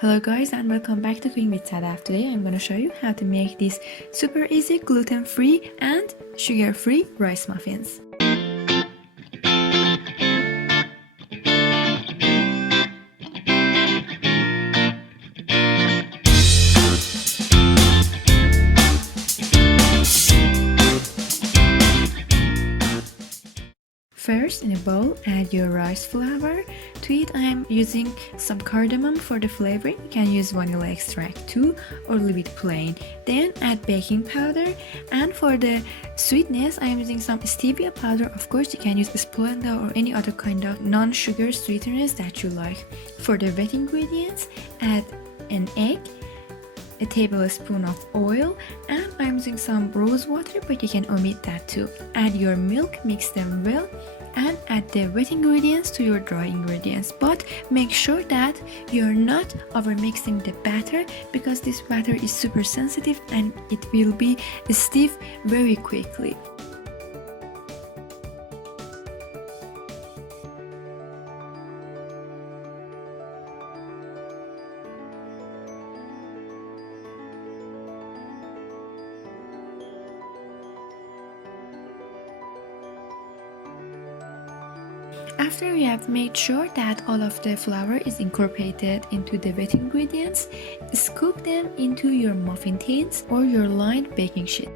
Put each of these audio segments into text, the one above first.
Hello guys and welcome back to Cooking with Sadaf. Today I'm going to show you how to make these super easy gluten-free and sugar-free rice muffins. First, in a bowl, add your rice flour. To it, I am using some cardamom for the flavor. You can use vanilla extract too, or leave it plain. Then add baking powder, and for the sweetness, I am using some stevia powder. Of course, you can use Splenda or any other kind of non-sugar sweeteners that you like. For the wet ingredients, add an egg, a tablespoon of oil, and I'm using some rose water, but you can omit that too. Add your milk, mix them well, and add the wet ingredients to your dry ingredients, but make sure that you're not over mixing the batter, because this batter is super sensitive and it will be stiff very quickly. After you have made sure that all of the flour is incorporated into the wet ingredients, scoop them into your muffin tins or your lined baking sheet.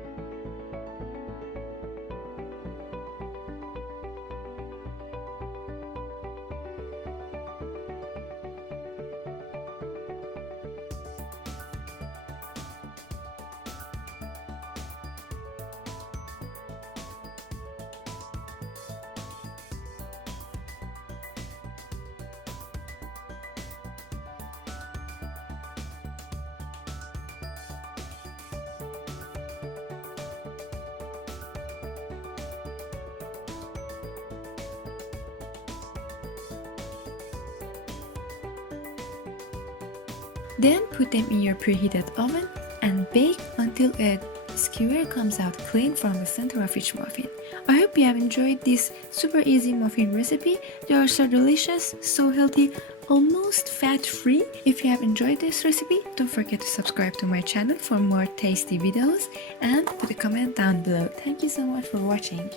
Then put them in your preheated oven and bake until a skewer comes out clean from the center of each muffin. I hope you have enjoyed this super easy muffin recipe. They are so delicious, so healthy, almost fat-free. If you have enjoyed this recipe, don't forget to subscribe to my channel for more tasty videos and put a comment down below. Thank you so much for watching.